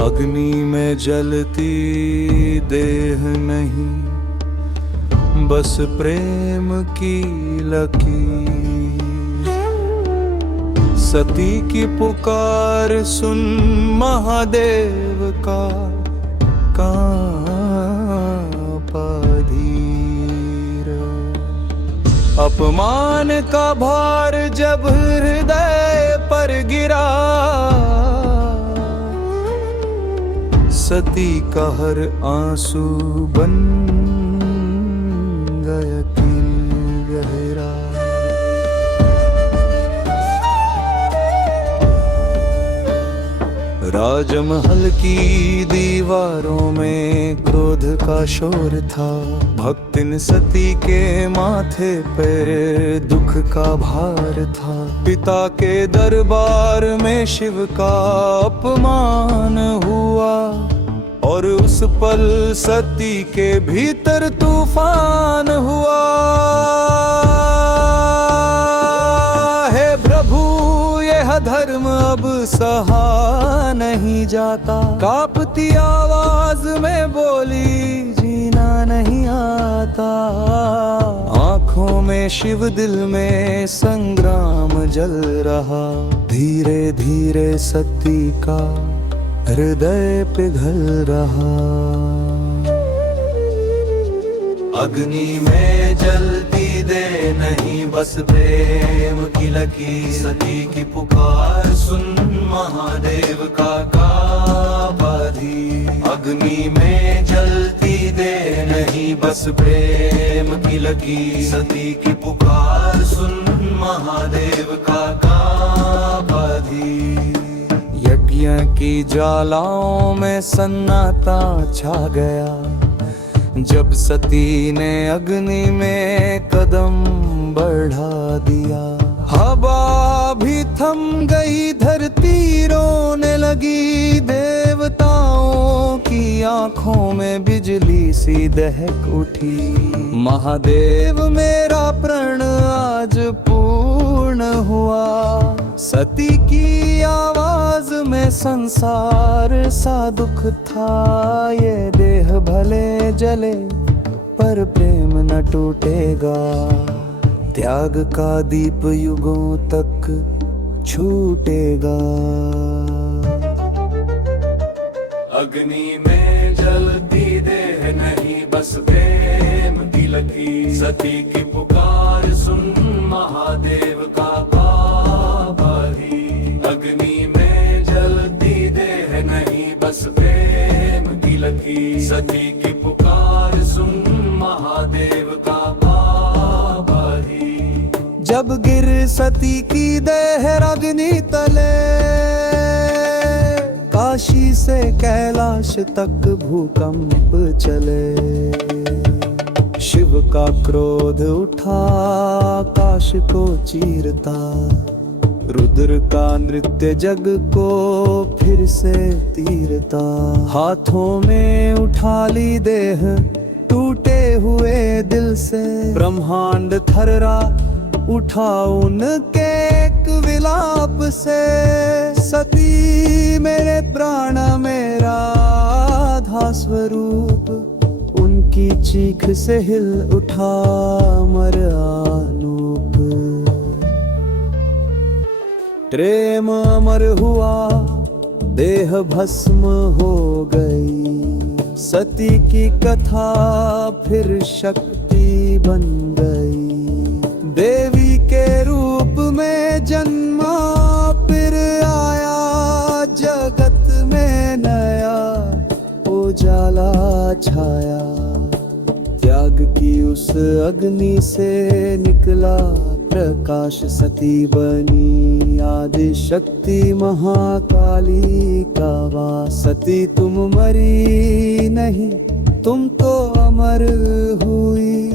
अग्नि में जलती देह नहीं, बस प्रेम की लकीर। सती की पुकार सुन महादेव का कांपा धीर। अपमान का भार जब हृदय पर गिरा, सती का हर आंसू बन गया गहरा। राजमहल की दीवारों में क्रोध का शोर था। भक्तिन सती के माथे पर दुख का भार था। पिता के दरबार में शिव का अपमान हुआ, और उस पल सती के भीतर तूफान हुआ। हे प्रभु, यह धर्म अब सहा नहीं जाता। कांपती आवाज में बोली, जीना नहीं आता। आंखों में शिव, दिल में संग्राम जल रहा। धीरे धीरे सती का हृदय पिघल रहा। अग्नि में जलती दे नहीं, बस प्रेम की लकीर। सती की पुकार सुन महादेव का कांपा धीर। अग्नि में जलती दे नहीं, बस प्रेम की लकीर। सती की पुकार सुन महादेव का कांपा धीर। यज्ञ की ज्वालाओं में सन्नाटा छा गया, जब सती ने अग्नि में कदम बढ़ा दिया। हवा भी थम गई, धरती रोने लगी। देवताओं की आंखों में बिजली सी दहक उठी। महादेव, मेरा प्रण आज पूर्ण हुआ। सती की आवाज में संसार सा दुख था। ये देह भले जले पर प्रेम न टूटेगा। त्याग का दीप युगों तक छूटेगा। अग्नि में जलती देह नहीं, बस प्रेम की लकीर। सती की पुकार सुन महादेव का कांपा धीर। अग्नि में जलती देह नहीं, बस प्रेम की लकीर। सती की पुकार सुन महादेव का कांपा धीर। जब गिर सती की देह अग्नि तले, काशी से कैलाश तक भूकंप चले। शिव का क्रोध उठा, आकाश को चीरता। रुद्र का नृत्य जग को फिर से तीरता। हाथों में उठा ली देह टूटे हुए दिल से। ब्रह्मांड थर्रा उठा उनके एक विलाप से। सती मेरे प्राण, मेरा आधा स्वरूप। उनकी चीख से हिल उठा अमर अनूप। प्रेम अमर हुआ, देह भस्म हो गई। सती की कथा फिर शक्ति बन गई। देवी के रूप में जन्मा, फिर आया जगत में नया उजाला छाया। त्याग की उस अग्नि से निकला प्रकाश। सती बनी आदि शक्ति, महाकाली का वास। सती तुम मरी नहीं, तुम तो अमर हुई।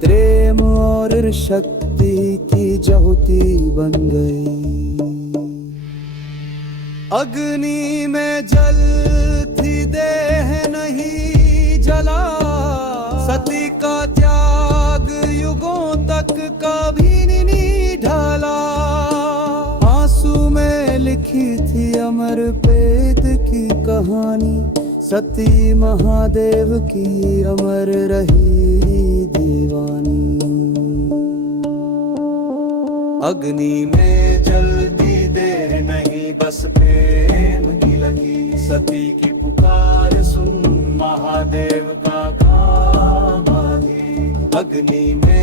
प्रेम और शक्ति की ज्योति बन गई। अग्नि में जलती देह नहीं जला। सती का त्याग युगों तक कभी नहीं ढला। आंसू में लिखी थी अमर प्रेत की कहानी, सती महादेव की अमर रही दीवानी। अग्नि में जलती देर नहीं, बस प्रेम की लगी, सती की पुकार सुन महादेव का काम आधी। अग्नि में